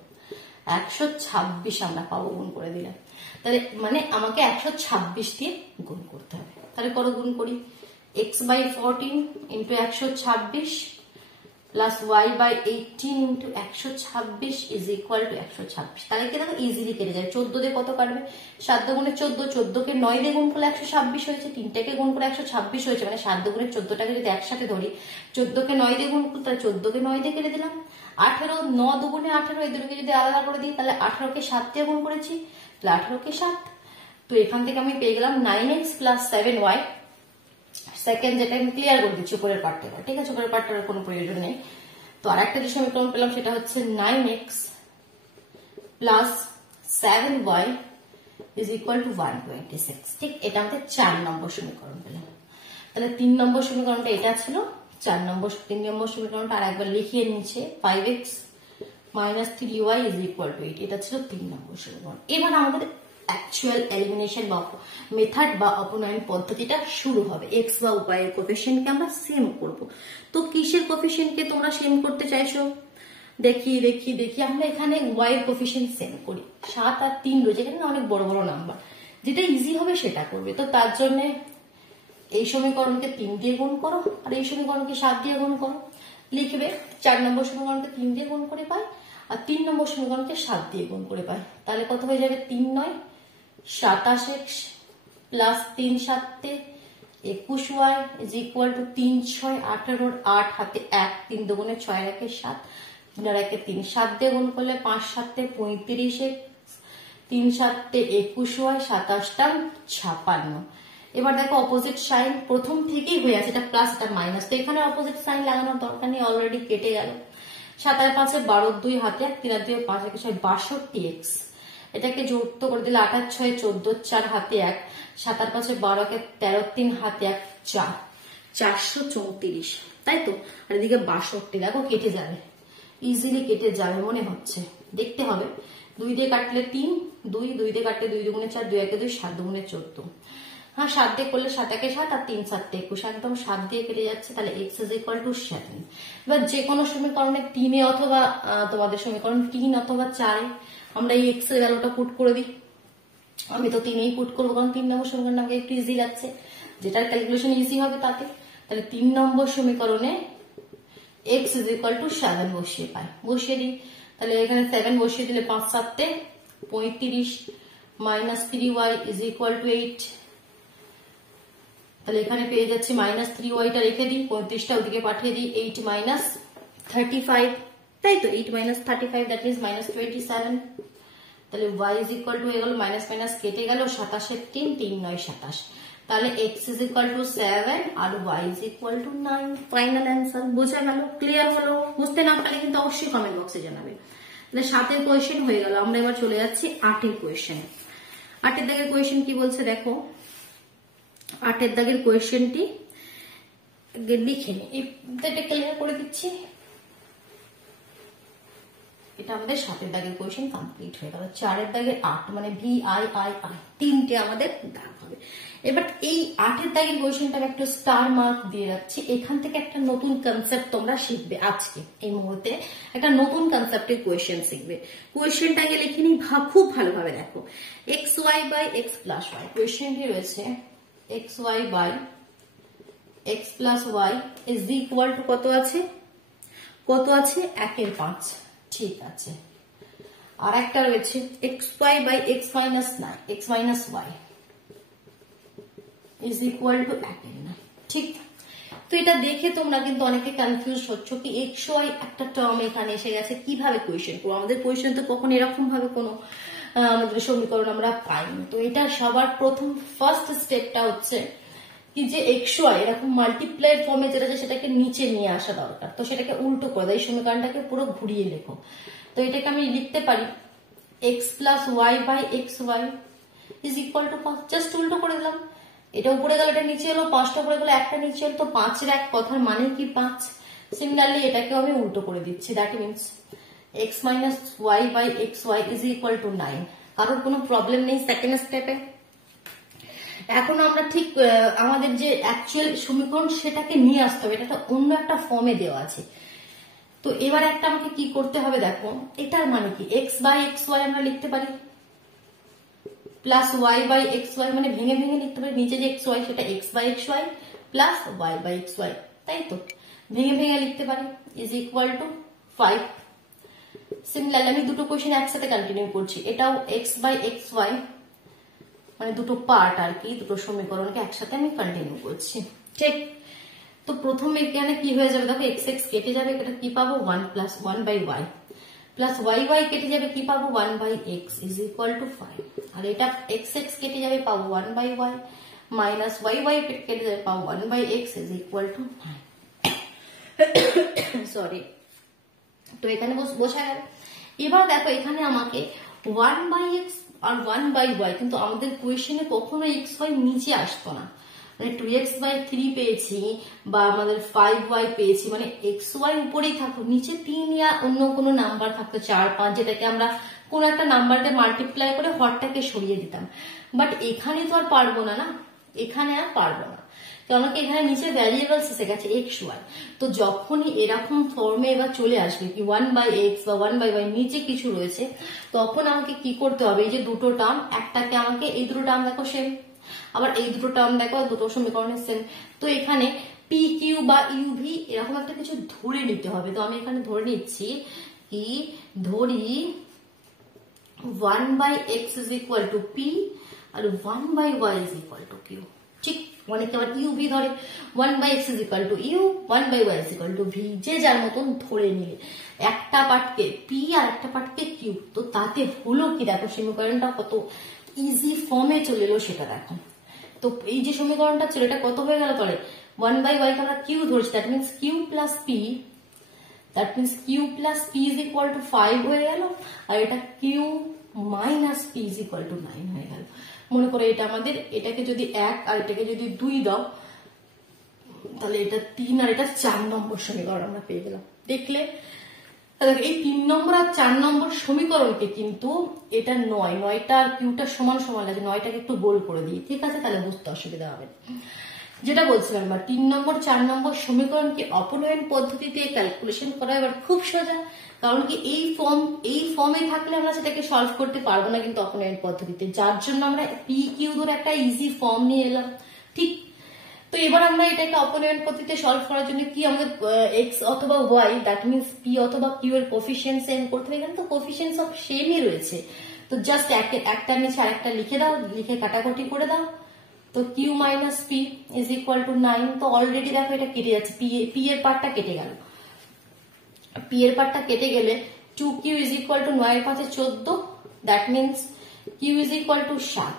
126 আমরা পাবো গুণ করে দিলে। তাহলে মানে আমাকে 126 দিয়ে গুণ করতে হবে। তাহলে করো, গুণ করি, x by 14 into 126 plus y by 18 into 126 is equal to 126। তাহলে কি দেখো ইজিলি কেটে যায়, 14 দিয়ে কত কাটবে, 7 দুগুণে 14, 14 কে 9 দিয়ে গুণ করলে 126 হয়েছে, 3টাকে গুণ করে 126 হয়েছে, মানে 7 দুগুণে 14টাকে যদি একসাথে ধরি, 14 কে 9 দিয়ে গুণ করলে তাহলে 14 কে 9 দিয়ে কেটে দিলাম। 18, 9 দুগুণে 18, এই দুটোকে যদি আলাদা করে দিই তাহলে 18 কে 7 দিয়ে গুণ করেছি, তাহলে 18 কে 7। তো এখান থেকে আমি পেয়ে গেলাম 9x plus 7y। সেকেন্ড যেটা আমি ক্লিয়ার করে দিচ্ছি উপরের পার্টটা, ঠিক আছে, উপরের পার্টটার কোনো প্রয়োজন নেই। তো আরেকটা যে সমীকরণ পেলাম সেটা হচ্ছে 9x plus 7y is equal to 126। ঠিক, এটা আমাদের 4 নম্বর সমীকরণ পেলাম। তাহলে 3 নম্বর সমীকরণটা এটা ছিল, 3 নম্বর সমীকরণটা আর একবার লিখিয়ে নিচ্ছে 5x minus 3y is equal to 8। এটা ছিল 3 নম্বর সমীকরণ। এবার আমাদের অ্যাকচুয়াল এলিমিনেশন বা মেথড বা অপনয়ন পদ্ধতিটা শুরু হবে। এক্স বা ওয়াইয়ের কোএফিসিয়েন্টকে আমরা সেম করব। তো কিসের কোএফিসিয়েন্টকে তোমরা সেম করতে চাইছো, দেখি দেখি দেখি আমরা এখানে ওয়াইয়ের কোএফিসিয়েন্ট সেম করি। 7 আর 3 রয়েছে, এখানে অনেক বড় বড় নাম্বার, যেটা ইজি হবে সেটা করবে। তো তার জন্য এই সমীকরণকে 3 দিয়ে গুণ করো, আর এই সমীকরণকে 7 দিয়ে গুণ করো। লিখবে 4 নম্বর সমীকরণকে 3 দিয়ে গুণ করে পাই, আর 3 নম্বর সমীকরণকে 7 দিয়ে গুণ করে পাই। তাহলে কত হয়ে যাবে, 3 9 27x plus 3 7 21y is equal to 3 6 18, 8 হাতে 1, 3 দুগুণে 6 একে 7, 3 আর 1 3, 7 দিয়ে গুণ করলে 5 7 35x, 3 7 21y, 27 56। এবার দেখো অপোজিট সাইন প্রথম থেকেই হয়ে আছে, এটা প্লাস এটা মাইনাস, তো এখানে অপোজিট সাইন লাগানোর দরকার নেই, অলরেডি কেটে গেল। 7 আর 5 12, 2 হাতে 1, 3 আর 2 5 1 6 62x। এটাকে যুক্ত করে দিলে 8 আর 6 14, 4 হাতে 1, 7 আর 5 12 কে 13, 3 হাতে 1 4, 434, তাই তো? আর এদিকে 62, দেখো কেটে যাবে, ইজিলি কেটে যাবে মনে হচ্ছে, দেখতে হবে। 2 দিয়ে কাটলে 3, 2 2 দিয়ে কাটলে 2 দুগুণে 4, 2 1 2, 7 দুগুণে 14। হ্যাঁ, 7 দিয়ে করলে 7 1 7 আর 3 7 21, একদম 7 দিয়ে কেটে যাচ্ছে। তাহলে x is equal to 7। এবার যে কোনো সমীকরণে 3 এ অথবা তোমাদের সমীকরণ 3 অথবা 4 এ আমরা এই x এর ভ্যালুটা পুট করে দিই। আমি তো 3 এই পুট করবো, কারণ 3 নম্বর সমীকরণ আমাকে একটু ইজি লাগছে, যেটার ক্যালকুলেশন ইজি হবে তাতে। তাহলে 3 নম্বর সমীকরণে x is equal to 7 বসিয়ে দিই। তাহলে এখানে 7 বসিয়ে দিলে 5 7 35 minus 3y is equal to 8। তাহলে এখানে পেয়ে যাচ্ছি -3y রেখে দিই, 35টা ওদিকে পাঠিয়ে দিই, 8 - 35, তাই তো 8 - 35 দ্যাট মিন্স -27। তাহলে y ইজ ইকুয়াল টু হয়ে গেল মাইনাস মাইনাস কেটে গেল, 27 এর 3, 3 × 9 = 27। তাহলে x ইজ ইকুয়াল টু 7 আর y is equal to 9। Final answer. বোঝা গেল? ক্লিয়ার হলো? বুঝতে না পারলে কিন্তু অবশ্যই কমেন্ট বক্সে জানাবে। তাহলে 7এর কোয়েশ্চেন হয়ে গেল। আমরা এবার চলে যাচ্ছি 8এর কোয়েশ্চেন। 8এর দাগের কোয়েশ্চেন কি বলছে দেখো। 8এর দাগের কোয়েশ্চেনটি লিখে নি, এটা ক্লিয়ার করে দিচ্ছি। এটা আমাদের 7এর দাগের কোয়েশ্চেন কমপ্লিট হয়ে গেল। 4এর দাগের 8 মানে VIII, তিনটে আমাদের দাগ হবে। এবার এই 8এর দাগের কোয়েশ্চেনটা আমি একটু স্টার মার্ক দিয়ে রাখছি। এখান থেকে একটা নতুন কনসেপ্ট তোমরা শিখবে। আজকে এই মুহূর্তে একটা নতুন কনসেপ্টের কোয়েশ্চেন শিখবে। কোয়েশ্চেনটাকে লিখে নি, খুব ভালোভাবে দেখো। xy by x plus y, কোয়েশ্চেনটি রয়েছে xy by x plus y is equal to কত আছে? 1/5। ঠিক আছে। আর একটা রয়েছে xy by x minus 9, x minus y is equal to 1/9। ঠিক। তো এটা দেখে তোমরা কিন্তু অনেকে কনফিউজ হচ্ছ কি xy একটা টার্ম এখানে এসে গেছে, কিভাবে কোয়েশ্চেন করবো? আমাদের কোয়েশ্চেন তো কখন এরকম ভাবে কোনো আমাদের সমীকরণ আমরা পাইনি। তো এটা সবার প্রথম ফার্স্ট স্টেপটা হচ্ছে কি যে xy এরকম মাল্টিপ্লাইড ফর্মে যেটা আছে সেটাকে নিচে নিয়ে আসা দরকার। তো সেটাকে উল্টো করে দাও, এই সমীকরণটাকে পুরো ঘুরিয়ে লেখো। তো এটাকে আমি লিখতে পারি x plus y by xy is equal to, just উল্টো করে দিলাম। এটা উপরে গেল, এটা নিচে এলো, 5টা উপরে গেলো, একটা নিচে এলো, তো 5-এর এক কথার মানে কি 5। সিমিলারলি এটাকেও আমি উল্টো করে দিচ্ছি, that means x minus y by xy is equal to 9। কারোর কোনো প্রবলেম নেই সেকেন্ড স্টেপে? এখন আমরা ঠিক আমাদের যে অ্যাকচুয়াল সমীকরণ সেটাকে নিয়ে আসতে হবে, এটা অন্য একটা ফর্মে দেওয়া আছে। তো এবার একটা আমাকে কি করতে হবে দেখো, এটার মানে কি x বাই xy আমরা লিখতে পারি প্লাস y বাই xy, মানে ভেঙে ভেঙে লিখতে পারি। নিচে যে xy সেটা x by xy plus y by xy, তাই তো ভেঙে ভেঙে লিখতে পারি ইজ ইকুয়াল টু 5। সিমিলারলি আমি দুটো কোয়েশ্চেন একসাথে কন্টিনিউ করছি। এটাও x বাই xy মানে দুটো পার্ট আর কি, দুটো সমীকরণকে একসাথে আমি কন্টিনিউ করছি। ঠিক। তো প্রথমে এখানে কি হয়ে যাবে দেখো, x x কেটে যাবে, এটা কি পাবো 1 plus 1 by y plus y y কেটে যাবে, কি পাবো 1 by x is equal to 5। আর এটা x x কেটে যাবে, পাবো 1 by y minus y y কেটে যাবে, পাবো 1 by x is equal to 9। Sorry. তো এখানে বসা গেল। এবার দেখো এখানে আমাকে 1 বাই x আর 1 বাই y, কিন্তু আমাদের কোয়েশ্চেনে কখনো xy নিচে আসতো না, মানে 2x/3 পেয়েছি বা আমাদের 5y পেয়েছি, মানে xy উপরেই থাকতো, নিচে 3 ইয়া অন্য কোনো নাম্বার থাকতো 4 5, যেটাকে আমরা কোন একটা নাম্বারকে মাল্টিপ্লাই করে হরটাকে সরিয়ে দিতাম। বাট এখানে তো আর পারবো না, এখানে আর পারবো না, কারণ এখানে নিচে ভ্যারিয়েবলস এসে গেছে xy। তো যখনই এরকম ফর্মে এবার চলে আসবে কি 1 বাই x বা 1 বাই y নিচে কিছু রয়েছে, তখন আমাকে কি করতে হবে, এই যে দুটো টার্ম, একটাকে আমাকে এই দুটো টার্ম দেখো সেম, আবার এই দুটো টার্ম দেখো দুটো সমীকরণের সেম। তো এখানে পি কিউ বা ইউভি এরকম একটা কিছু ধরে নিতে হবে। তো আমি এখানে ধরে নিচ্ছি কি, ধরি 1 by x is equal to p আর 1 by y is equal to q. ঠিক। অনেকে আবার ইউভি ধরে, 1 by x is equal to u, 1 by y is equal to v, যে যার মতন ধরে নিলে একটা পার্টকে পি আর একটা পার্টকে কিউ। তো তাতে হলো কি দেখো, সমীকরণটা কত ইজি ফর্মে চলে এলো সেটা দেখো। তো এই যে সমীকরণটা ছিল এটা কত হয়ে গেল, তাহলে 1 বাই ওয়াই কে আমরা কিউ ধরছি, that means q plus p, that means q plus p is equal to 5 হয়ে গেল, আর এটা q minus p is equal to 9 হয়ে গেল। মনে করো এটা আমাদের, এটাকে যদি 1 আর এটাকে যদি 2 দাও, তাহলে এটা 3 আর এটা 4 নম্বর সমীকরণ আমরা পেয়ে গেলাম। দেখলে এই 3 নম্বর আর 4 নম্বর সমীকরণকে কিন্তু এটা 9টা আর কিউটা সমান সমান লাগে, 9টাকে একটু গোল করে দিই, ঠিক আছে? তাহলে বুঝতে অসুবিধা হবে। যেটা বলছিলাম এবার 3 নম্বর 4 নম্বর সমীকরণকে অপনয়ন পদ্ধতিতে ক্যালকুলেশন করা এবার খুব সোজা, কারণ কি এই ফর্মে থাকলে আমরা সেটাকে সলভ করতে পারবো না কিন্তু অপনয়ন পদ্ধতিতে, যার জন্য আমরা পি কিউ ধরে একটা ইজি ফর্ম নিয়ে এলাম। ঠিক। তো এবার আমরা এটাকে অপনয়ন পদ্ধতিতে সলভ করার জন্য কি আমাদের এক্স অথবা ওয়াই, দ্যাট মিনস পি অথবা কিউ এর কোফিসিয়েন্ট সেম করতে হবে। এখানে তো কোফিসিয়েন্ট সব সেমই রয়েছে, তো জাস্ট একটা নিচে আরেকটা লিখে দাও, লিখে কাটাকুটি করে দাও, তো q minus p is equal to 9। তো অলরেডি দেখো এটা কেটে যাচ্ছে, পি এর পার্টটা কেটে গেল। পি এর পার্টটা কেটে গেলে 2q is equal to 9 5 14, that means q is equal to 7,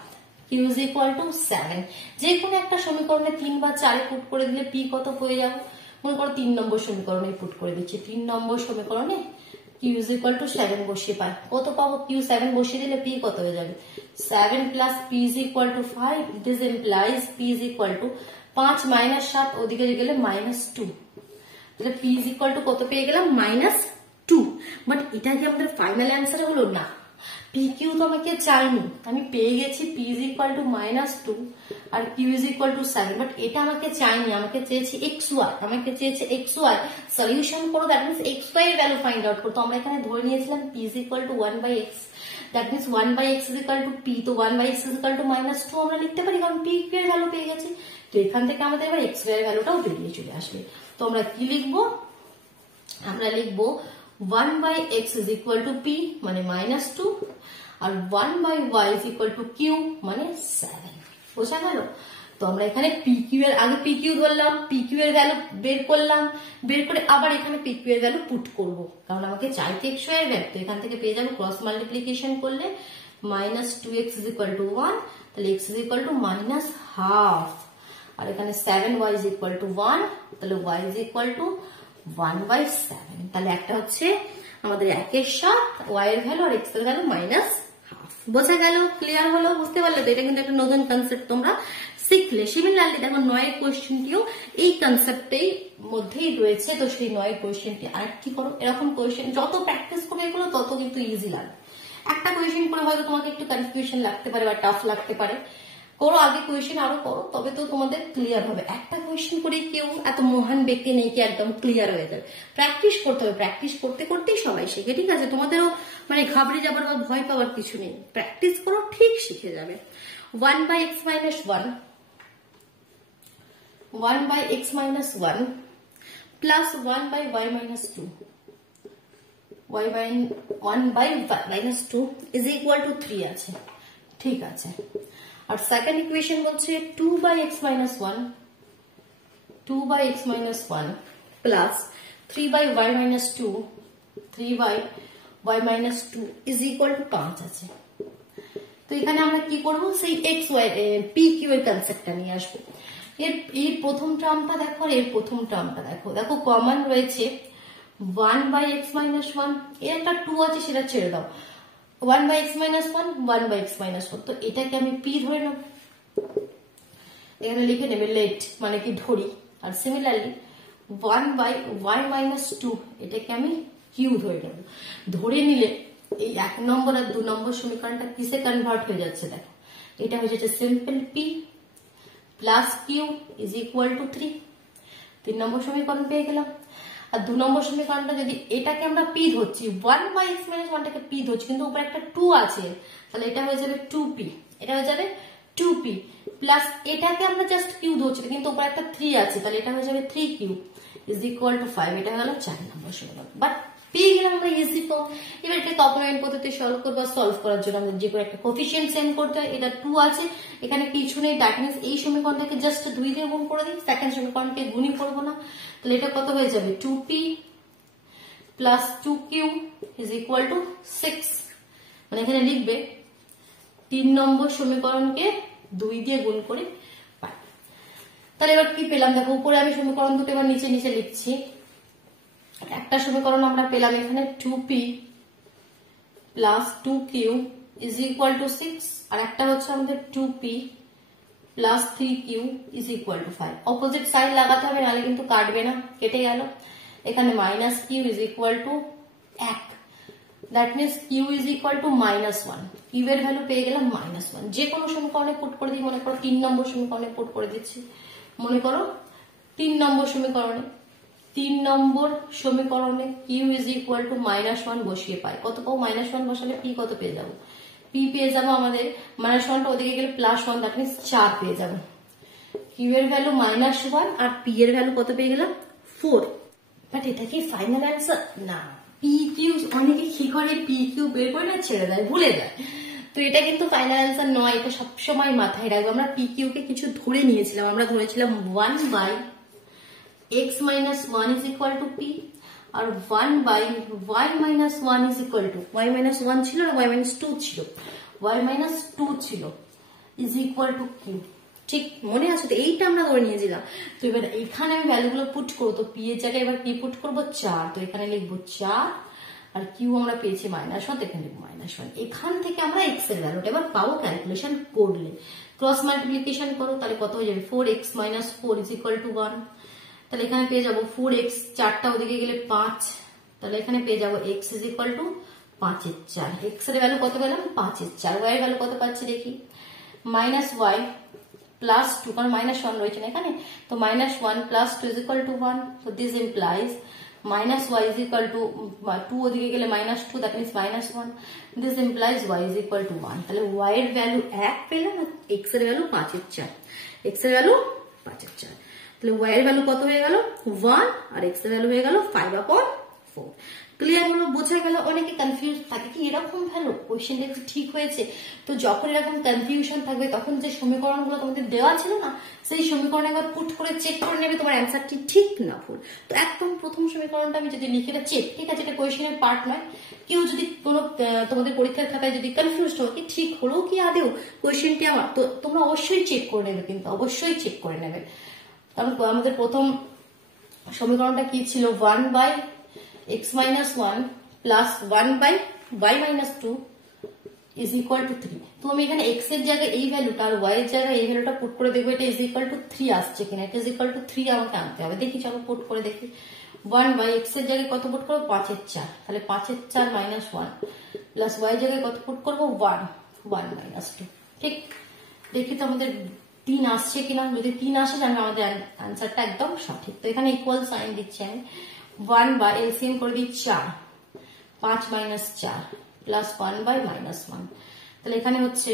q is equal to 7। যে কোনো একটা সমীকরণে 3 বা 4 পুট করে দিলে পি কত পেয়ে যাবো? মনে করো 3 নম্বর সমীকরণে পুট করে দিচ্ছি, 3 নম্বর সমীকরণে কিউ ইজ ইকুয়াল টু 7 বসিয়ে পাই, কত পাবো? কিউ 7 বসিয়ে দিলে পি কত হয়ে যাবে? 7 plus p is equal to 5, this implies P is equal to 5 minus 7 ওদিকে গেলে -2, তাহলে পি ইজ ইকুয়াল টু কত পেয়ে গেলাম? -2। বাট এটা কি আমাদের ফাইনাল অ্যান্সার হলো? না, পি কিউ তো আমাকে চাইনি, আমি পেয়ে গেছি পি ইজ ইকুয়াল টু -2 আর q is equal to 7, but এটা আমাকে চাইনি, আমাকে চেয়েছে এক্স ওয়াই, আমাকে চেয়েছে এক্স ওয়াই সলিউশন করো, দ্যাট মিনস এক্স ওয়াই এর ভ্যালু ফাইন্ড আউট করো। তো আমরা এখানে ধরে নিয়েছিলাম p is equal to 1/x, that means 1/x is equal to p, তো 1/x ইজ ইকুয়াল টু -2 আমরা লিখতে পারি, কারণ পি এর ভ্যালু পেয়ে গেছি। তো এখান থেকে আমাদের এবার এক্স ওয়াই এর ভ্যালুটাও বেরিয়ে চলে আসবে। তো আমরা কি লিখবো? আমরা লিখবো 1/x is equal to p মানে -2 আর 1/y ইজ ইকুয়াল টু কিউ মানে 7। বোঝা গেল? তো আমরা এখানে PQ এর আগে PQ ধরলাম, PQ এর ভ্যালু বের করলাম, বের করে আবার এখানে PQ এর ভ্যালু পুট করব, কারণ আমাকে চাইতে x y এর ভ্যালু। তো এখান থেকে পেয়ে যাবো ক্রস মাল্টিপ্লিকেশন করলে -2x ইজ ইকুয়াল টু 1, তাহলে x is equal to -half, আর এখানে 7y ইজ ইকুয়াল টু 1, তাহলে y ইজ ইকুয়াল টু 1/7। তাহলে একটা হচ্ছে আমাদের 1/7 y এর ভ্যালু আর x এর ভ্যালু -half। বোঝা গেল? ক্লিয়ার হলো? বুঝতে পারলে? তো এটা কিন্তু একটা নতুন কনসেপ্ট তোমরা শিখলে। সিমিলারলি দেখো 9 কোয়েশ্চেনটিও এই কনসেপ্টেই মধ্যেই রয়েছে। তো সেই 9 কোয়েশ্চেনটি আর কি করো, এরকম কোয়েশ্চেন যত প্র্যাকটিস করবে এগুলো তত কিন্তু ইজি লাগবে। একটা কোয়েশ্চেন করে হয়তো তোমাকে একটু কনফিউশন লাগতে পারে বা টাফ লাগতে পারে, করো আগে কোয়েশ্চেন আরো করো, তবে তো তোমাদের ক্লিয়ার হবে। একটা কোয়েশ্চেন করে কেউ এত মহান ব্যক্তি নেই কি একদম ক্লিয়ার হয়ে যাবে। প্র্যাকটিস করতে হবে, প্র্যাকটিস করতে করতেই সবাই শেখে, ঠিক আছে? তোমাদেরও মানে ঘাবড়ে যাবার বা ভয় পাওয়ার কিছু নেই, প্র্যাকটিস করো, ঠিক শিখে যাবে। 1/x minus 1 1/x minus 1 plus 1/y minus 2 1/y minus 2 is equal to 3 আছে, ঠিক আছে। আর সেকেন্ড ইকুয়েশন বলছে 2/x minus 1 2/x minus 1 plus 3/y minus 2 3/y minus 2 is equal to 5 আছে। তো এখানে আমরা কি করব? সেই x y p q এর কনসেপ্টটা নিয়ে আসবো। এর প্রথম টার্মটা দেখো আর এর প্রথম টার্মটা দেখো, দেখো কমন রয়েছে 1/x minus 1, এর একটা 2 আছে সেটা ছেড়ে দাও, 1/x minus 1 1/x minus 1, তো এটাকে আমি p ধরে নেব, এখানে লিখে নেবে লেট মানে কি ধরি। আর সিমিলারলি 1/y minus 2 এটাকে আমি q ধরে নেব। ধরে নিলে এই 1 নম্বর আর 2 নম্বর সমীকরণটা কিসে কনভার্ট হয়ে যাচ্ছে? দেখো এটা হয়ে যাচ্ছে simple p plus q is equal to 3, 3 নম্বর সমীকরণ পেয়ে গেলাম। আর 2 নম্বর সমীকরণটা যদি এটাকে আমরা p ধরছি, 1/x minus 1 টাকে p ধরছি, কিন্তু উপরে একটা 2 আছে, তাহলে এটা হয়ে যাবে 2p, এটা হয়ে যাবে 2p প্লাস এটাকে আমরা জাস্ট q ধরছি, কিন্তু উপরে একটা 3 আছে, তাহলে এটা হয়ে যাবে 3q ইজ ইকুয়াল টু 5, এটা হয়ে গেল 4 নম্বর সমীকরণ। বাট পেয়ে গেলাম আমরা ইজি ফর্ম। এবার এটাকে অপারেন্ট পদ্ধতিতে সলভ করব, সলভ করার জন্য আমাদের যে কোনো একটা কোফিশিয়েন্ট সেন্ড করতে হয়। এটা 2 আছে, এখানে কিছু নেই, দ্যাট মিন্স এই সমীকরণটাকে জাস্ট 2 দিয়ে গুণ করে দিই, সেকেন্ড সমীকরণকে গুণই করবো না, তাহলে এটা কত হয়ে যাবে 2p plus 2q is equal to 6, মানে এখানে লিখবে 3 নম্বর সমীকরণকে 2 দিয়ে গুণ করে পাই। তাহলে এবার কি পেলাম দেখো, উপরে আমি সমীকরণ দুটো এবার নিচে নিচে লিখছি। একটা সমীকরণ আমরা পেলাম এখানে 2p plus 2q is equal to 6, আর একটা হচ্ছে আমাদের 2p plus 3q is equal to 5। Opposite side লাগাতে হবে, নাহলে কিন্তু কাটবে না, কেটে গেল। এখানে minus q is equal to 1, that means q is equal to -1, q এর ভ্যালু পেয়ে গেলাম -1। যে কোনো সমীকরণে পুট করে দিই, মনে করো 3 নম্বর সমীকরণে পুট করে দিচ্ছি, মনে করো 3 নম্বর সমীকরণে q ইজ ইকুয়াল টু -1 বসিয়ে পাই, কত পাবো? -1 বসালে p কত পেয়ে যাবো? p পেয়ে যাবো আমাদের -1টা ওদিকে গেলে +1, দ্যাট মিনস 4 পেয়ে যাবো। q এর ভ্যালু -1 আর p এর ভ্যালু কত পেয়ে গেলাম? 4। বাট এটা কি ফাইনাল অ্যান্সার? না, p q অনেকে কি করে p q বের করে না ছেড়ে দেয়, ভুলে যায়। তো এটা কিন্তু ফাইনাল অ্যান্সার নয়, এটা সবসময় মাথায় রাখবো। আমরা পি কিউ কে কিছু ধরে নিয়েছিলাম, আমরা ধরেছিলাম 1/x - 1 is equal to p, আর 1/y - 1 is equal to y - 1 ছিল আর y - 2 ছিল, y - 2 ছিল ইজ ইকুয়াল টু কিউ। ঠিক মনে আছে তো? এইটা আমরা ধরে নিয়েছিলাম। তো এবার এখানে আমি ভ্যালুগুলো পুট করবো, তো পি এর জায়গায় এবার কি পুট করবো? 4, তো এখানে লিখবো 4, আর কিউ আমরা পেয়েছি -1, এখানে লিখবো -1। এখান থেকে আমরা এক্স এর ভ্যালুটা এবার পাবো ক্যালকুলেশন করলে। ক্রস মাল্টিপ্লিকেশন করো, তাহলে কত হয়ে যাবে? 4x - 4 is equal to 1। তাহলে এখানে পেয়ে যাবো 4x, 4টা ওদিকে গেলে 5, তাহলে এখানে পেয়ে যাবো x ইজ ইকুয়াল টু 5 এর 4। x এর ভ্যালু কত পেলাম? 5 এর 4। y এর ভ্যালু কত পাচ্ছি দেখি? -y প্লাস 2, কারণ -1 রয়েছে না এখানে, তো -1 প্লাস 2 ইজ ইকুয়াল টু 1। তো this implies -y is equal to 2 ওদিকে গেলে -2, that means -1। This implies y is equal to 1। তাহলে y এর ভ্যালু 1 পেলাম, x এর ভ্যালু 5 এর 4। x এর ভ্যালু 5 এর 4, তাহলে y এর ভ্যালু কত হয়ে গেল? 1, আর x এর ভ্যালু হয়ে গেল 5/4। ক্লিয়ার হলো? বোঝা গেল? অনেকে কনফিউজ থাকে কি এরকম ভ্যালু কোশ্চেনটা কি ঠিক হয়েছে? তো যখন এরকম কনফিউশন থাকবে তখন যে সমীকরণগুলো তোমাদের দেওয়া ছিল না, সেই সমীকরণ একবার পুট করে চেক করে নেবে তোমার অ্যান্সারটি ঠিক না ভুল। তো একদম প্রথম সমীকরণটা আমি যদি লিখে চেক, ঠিক আছে, এটা কোশ্চেনের পার্ট নয়। কেউ যদি কোনো তোমাদের পরীক্ষার খাতায় যদি কনফিউজ হো কি ঠিক হলো কি আদেও কোশ্চেনটি আমার, তো তোমরা অবশ্যই চেক করে নেবে, কিন্তু অবশ্যই চেক করে নেবে। কারণ আমাদের প্রথম সমীকরণটা কি ছিল? 1/x - 1 plus 1/y - 2 is equal to 3। তো আমি এখানে x এর জায়গায় এই ভ্যালুটা আর y এর জায়গায় এই ভ্যালুটা পুট করে দেখবো এটা ইজ ইকুয়াল টু 3 আসছে কিনা। এটা ইজ ইকুয়াল টু 3 আমাকে আনতে হবে। দেখি, চলো পুট করে দেখি। 1/x এর জায়গায় কত পুট করবো? 5 এর 4, তাহলে 5 এর 4 - 1 প্লাস y এর জায়গায় কত পুট করবো? 1 - 2। ঠিক, দেখি তো আমাদের 3 আসছে কিনা। যদি 3 আসে তাহলে আমাদের আনসারটা একদম সঠিক। তো এখানে ইকুয়াল সাইন দিচ্ছি আমি। 1/LCM করে দিই 4, 5 - 4 প্লাস 1/-1। তাহলে এখানে হচ্ছে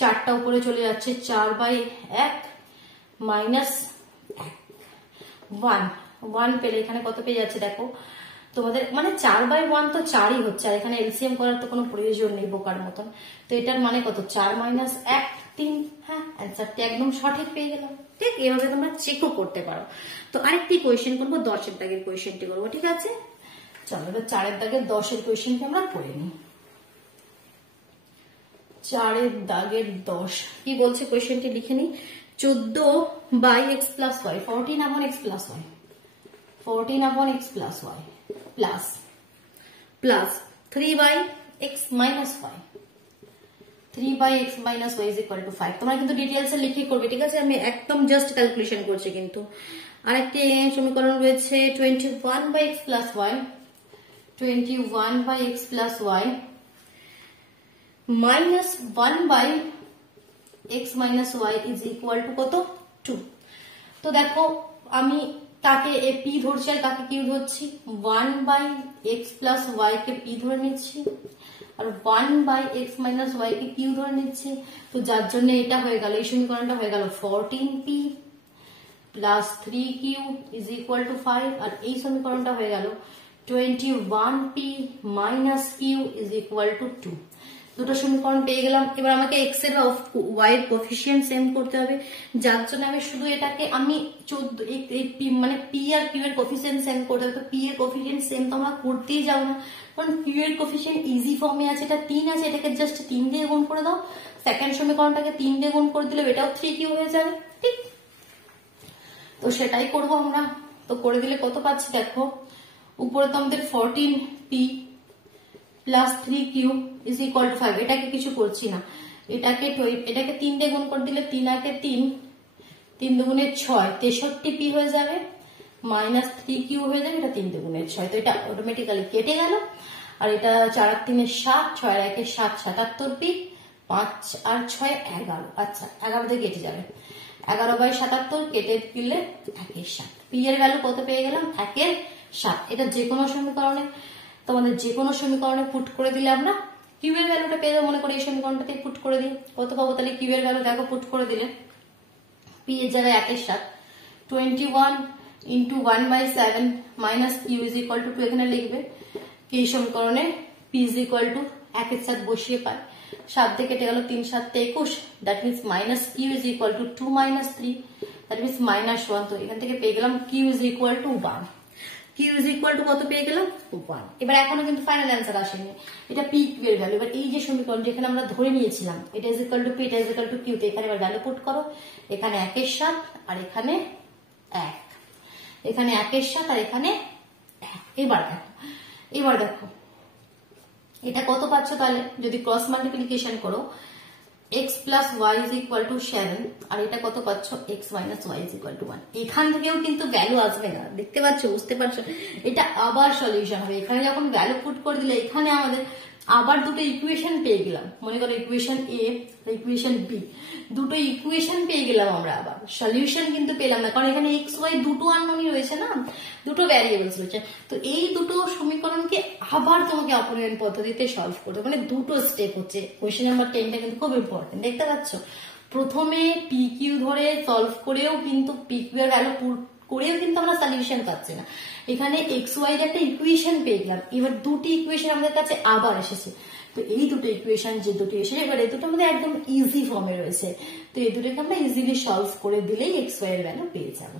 4টা উপরে চলে যাচ্ছে, 4/1 মাইনাস 1 পেলে এখানে কত পেয়ে যাচ্ছে দেখো তোমাদের, মানে 4/1 তো 4ই হচ্ছে, আর এখানে এলসিএম করার তো কোনো প্রয়োজন নেই বোকার মতন। তো এটার মানে কত? 4 - 1 3। হ্যাঁ, অ্যান্সারটি একদম সঠিক পেয়ে গেলাম। ঠিক, এভাবে তোমরা চেকও করতে পারো। তো আরেকটি কোয়েশ্চেন করবো, 10 এর দাগের কোয়েশ্চেনটি করবো, ঠিক আছে? চলো এবার 4 এর দাগের 10 এর কোয়েশ্চেনটি আমরা করে নিই। 4 এর দাগের 10 কি বলছে কোয়েশ্চেনটি লিখে নিই। 14/x + y, 14/x + y, 14/x + y plus 3/x - y, 3/x - y is equal to 5। তোমরা কিন্তু ডিটেইলসে লিখে করবে, ঠিক আছে? আমি একদম জাস্ট ক্যালকুলেশন করছি কিন্তু। আরেকটি সমীকরণ রয়েছে 21/x + y, 21/x + y minus 1/x - y is equal to কত? 2। তো দেখো আমি কাকে পি ধরছি আর কাকে কিউ ধরছি। 1/x + y কে পি ধরে নিচ্ছি আর 1/x - y কে কিউ ধরে নিচ্ছি। তো যার জন্য এটা হয়ে গেল, এই সমীকরণটা হয়ে গেল 14p plus 3q is equal to 5, আর এই সমীকরণটা হয়ে গেল 21p minus q is equal to 2। দুটো সমীকরণ পেয়ে গেলাম। এবার আমাকে x এর y এর কোএফিসিয়েন্ট সেম করতে হবে, যার জন্য আমি শুধু এটাকে আমি 14 মানে p আর q এর কোএফিসিয়েন্ট সেম করতে হবে। তো p এর কোএফিসিয়েন্ট সেম তোমরা করতেই যাও না, কারণ q এর কোএফিসিয়েন্ট ইজি ফর্মে আছে, এটা 3 আছে, এটাকে জাস্ট 3 দিয়ে গুণ করে দাও। সেকেন্ড সমীকরণটাকে 3 দিয়ে গুণ করে দিলে এটাও 3q হয়ে যাবে। ঠিক, তো সেটাই করব আমরা। তো করে দিলে কত পাচ্ছি দেখো, উপরে তো আমাদের 14p plus 3q is equal to 5। এটাকে কিছু করছি না, এটাকে 3 দিয়ে গুণ করে দিলে 3 আগে 3, 3 দুগুণে 6, 63p হয়ে যাবে মাইনাস 3q হয়ে যাবে, এটা 3 দুগুণে 6। তো এটা অটোমেটিক্যালি কেটে গেল। আর এটা 4 আর 3 7, 6 আর 1 7, 77p, 5 আর 6 11। আচ্ছা, 11 দিয়ে কেটে যাবে, 11/77 কেটে দিলে 1/7। পি এর ভ্যালু কত পেয়ে গেলাম? 1/7। এটা যে কোনো সমীকরণে, তোমাদের যে কোনো সমীকরণে পুট করে দিলে আমরা কিউ এর ভ্যালুটা পেয়ে যাবো। মনে করি এই সমীকরণটাতে পুট করে দিই, কত পাবো? তাহলে কিউ এর ভ্যালু দেখো পুট করে দিলে পি এর জায়গায় 1/7, 21 × 1/7 minus q is equal to 2 এখানে লিখবে। কি সমীকরণে পি ইজ ইকুয়াল টু 1/7 বসিয়ে পায়, 7 দিয়ে কেটে গেল 3 7 21, that means minus q is equal to 2 minus 3, that means -1। তো এখান থেকে পেয়ে গেলাম q is equal to 1। Q is equal to কত পেয়ে গেলাম 1। এবার এখনো কিন্তু ফাইনাল অ্যান্সার আসেনি, এটা পি কিউ এর ভ্যালু। এবার এই যে সমীকরণ যেখানে আমরা ধরে নিয়েছিলাম এটা ইজ ইকুয়াল টু পি, এটা ইজ ইকুয়াল টু কিউ, তো এখানে এবার ভ্যালু পুট করো। এখানে 1 এর 7 আর এখানে 1, এখানে 1 এর 7 আর এখানে 1। এবার দেখো এটা কত পাচ্ছ তাহলে যদি ক্রস মাল্টিপ্লিকেশন করো, x plus y is equal to 7 আর এটা কত পাচ্ছ x minus y is equal to 1। এখান থেকেও কিন্তু ভ্যালু আসবে না, দেখতে পাচ্ছ, বুঝতে পারছো, এটা আবার সলিউশন হবে। এখানে যখন ভ্যালু পুট করে দিলে এখানে আমাদের আবার দুটো ইকুয়েশন পেয়ে গেলাম, মনে করো ইকুয়েশন এ ইকুয়েশন বি, দুটো ইকুয়েশন পেয়ে গেলাম আমরা, আবার সলিউশন কিন্তু পেলাম না, কারণ এখানে এক্স ওয়াই দুটো আননোনই রয়েছে না, দুটো ভ্যারিয়েবলস রয়েছে। তো এই দুটো সমীকরণকে আবার তোমাকে অপোনেন্ট পদ্ধতিতে সলভ করতে, মানে দুটো স্টেপ হচ্ছে। কোয়েশ্চেন নাম্বার 10টা কিন্তু খুব ইম্পর্টেন্ট, দেখতে পাচ্ছ, প্রথমে পি কিউ ধরে সলভ করেও কিন্তু পি কিউ এর ভ্যালু পুট করেও কিন্তু আমরা সলিউশন পাচ্ছি না। এখানে এক্স ওয়াই এর একটা ইকুয়েশন পেয়ে গেলাম, এবার দুটি ইকুয়েশন আমাদের কাছে আবার এসেছে। তো এই দুটো ইকুয়েশন যে দুটো এসেছে, এবার এই দুটো আমাদের একদম ইজি ফর্মে রয়েছে, তো এই দুটোকে আমরা ইজিলি সলভ করে দিলেই এক্স ওয়াই এর ভ্যালু পেয়ে যাবো।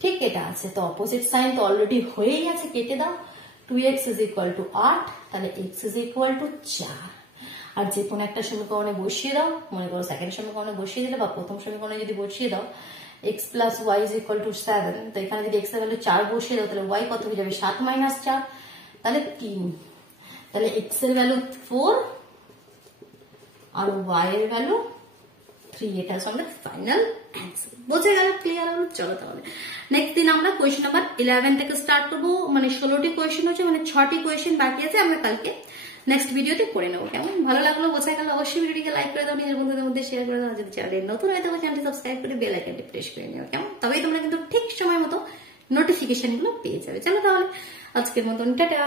ঠিক এটা আছে, তো অপোজিট সাইন তো অলরেডি হয়েই গেছে, কেটে দাও। 2x ইজ ইকুয়াল টু 8, তাহলে x ইজ ইকুয়াল টু 4। আর যে কোনো একটা সমীকরণে বসিয়ে দাও, মনে করো সেকেন্ড সমীকরণে বসিয়ে দিলে বা প্রথম সমীকরণে যদি বসিয়ে দাও, x plus y is equal to 7, তো এখানে যদি x এর ভ্যালু 4 বসিয়ে দাও তাহলে y কত হয়ে যাবে 7 মাইনাস 4, তাহলে 3। তাহলে x এর ভ্যালু 4 আর y এর ভ্যালু 3, এটা আমাদের ফাইনাল অ্যান্সার। বোঝা গেল, ক্লিয়ার হলো? চলো তাহলে নেক্সট দিন আমরা কোয়েশ্চেন নাম্বার 11 থেকে স্টার্ট করবো, মানে 16টি কোয়েশ্চেন হচ্ছে, মানে 6টি কোয়েশ্চেন বাকি আছে, আমরা কালকে নেক্সট ভিডিওতে করে নেবো। কেমন ভালো লাগলো, বোঝা গেল? অবশ্যই ভিডিওটিকে লাইক করে দাও, নিজের বন্ধুদের মধ্যে শেয়ার করে দাও, যদি চ্যানেলে নতুন হয়ে থাকো চ্যানেলটি সাবস্ক্রাইব করে বেল আইকনটি প্রেস করে নিও, কেমন? তবেই তোমরা কিন্তু ঠিক সময় মতো নোটিফিকেশন গুলো পেয়ে যাবে। চলো তাহলে আজকের মতন টাটা।